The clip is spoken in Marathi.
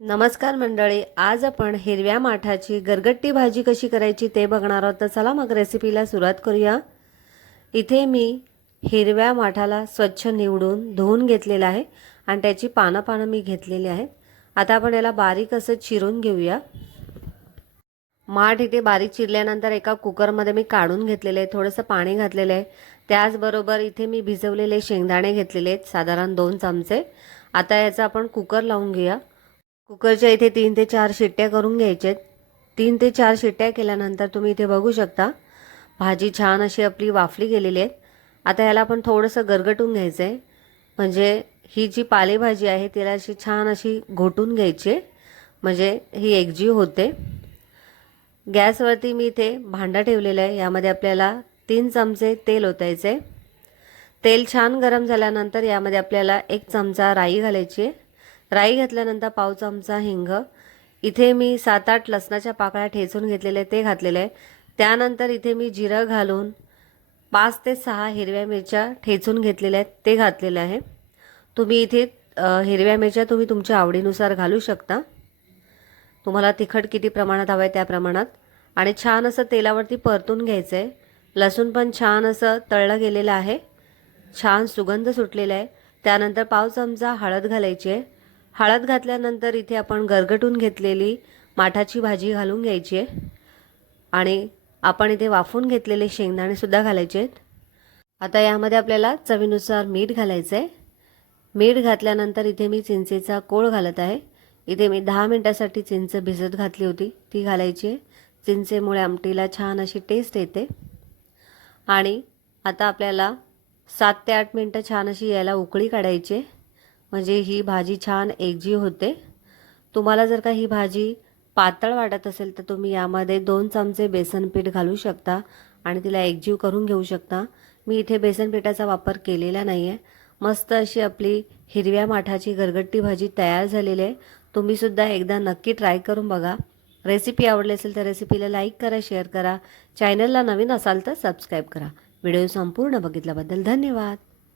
नमस्कार मंडळी, आज आपण हिरव्या माठाची गरगट्टी भाजी कशी करायची ते बघणार आहोत। तर चला मग रेसिपीला सुरुवात करूया। इथे मी हिरव्या माठाला स्वच्छ निवडून धुवून घेतलेला आहे आणि त्याची पानं मी घेतलेली आहेत। आता आपण याला बारीक असं चिरून घेऊया। माठ इथे बारीक चिरल्यानंतर एका कुकरमध्ये मी काढून घेतलेले आहे, थोडंसं पाणी घातलेलं आहे। त्याचबरोबर इथे मी भिजवलेले शेंगदाणे घेतलेले आहेत, साधारण 2 चमचे। आता याचा आपण कुकर लावून घेऊया। कुकरच्या इथे 3 ते 4 शिट्ट्या करून घ्यायच्या। 3 ते 4 शिट्ट्या केल्यानंतर तुम्ही इथे बघू शकता भाजी छान अशी आपली वाफली गेलेली आहे। आता याला आपण थोडंसं गरगटून घ्यायचं आहे, म्हणजे ही जी पालेभाजी आहे तिला अशी छान अशी घोटून घ्यायची, म्हणजे ही एकजीव होते। गॅसवरती मी इथे भांडा ठेवलेला आहे, यामध्ये आपल्याला 3 चमचे तेल ओतायचे। तेल छान गरम झाल्यानंतर यामध्ये आपल्याला 1 चमचा राई घालायची आहे। राई घातल्यानंतर पाव चमचा हिंग, इथे मी 7-8 लसणाच्या पाकळ्या ठेचून घेतलेले ते घातलेले आहे। त्यानंतर इथे मी जिरं घालून 5 ते 6 हिरव्या मिरच्या ठेचून घेतलेल्या आहेत ते घातलेले आहे। तुम्ही इथे हिरव्या मिरच्या तुम्ही तुमच्या आवडीनुसार घालू शकता, तुम्हाला तिखट किती प्रमाणात हवं आहे त्या प्रमाणात। आणि छान असं तेलावरती परतून घ्यायचं आहे। लसूण पण छान असं तळलं गेलेलं आहे, छान सुगंध सुटलेला आहे। त्यानंतर पाव चमचा हळद घालायची आहे। हळद घातल्यानंतर इथे आपण गरगटून घेतलेली माठाची भाजी घालून घ्यायची आहे आणि आपण इथे वाफून घेतलेले शेंगदाणे सुद्धा घालायचे आहेत। आता यामध्ये आपल्याला चवीनुसार मीठ घालायचं आहे। मीठ घातल्यानंतर इथे मी चिंचेचा कोळ घालत आहे। इथे मी 10 मिनिटांसाठी चिंच भिजत घातली होती ती घालायची आहे। चिंचेमुळे आमटीला छान अशी टेस्ट येते। आणि आता आपल्याला 7 ते 8 मिनिटं छान अशी याला उकळी काढायची, म्हणजे ही भाजी छान एकजीव होते। तुम्हाला जर का ही भाजी पातळ वाटत असेल तर तुम्ही यामध्ये 2 चमचे बेसन पीठ घालू शकता आणि तिला एकजीव करून घेऊ शकता। मी इथे बेसन पिठाचा वापर केलेला नाही आहे। मस्त अशी आपली हिरव्या माठाची गरगट्टी भाजी तयार झालेली आहे। तुम्ही सुद्धा एकदा नक्की ट्राय करून बघा। रेसिपी आवडली असेल तर रेसिपीला लाईक करा, शेअर करा, चॅनलला नवीन असाल तर सबस्क्राईब करा। व्हिडिओ संपूर्ण बघितल्याबद्दल धन्यवाद।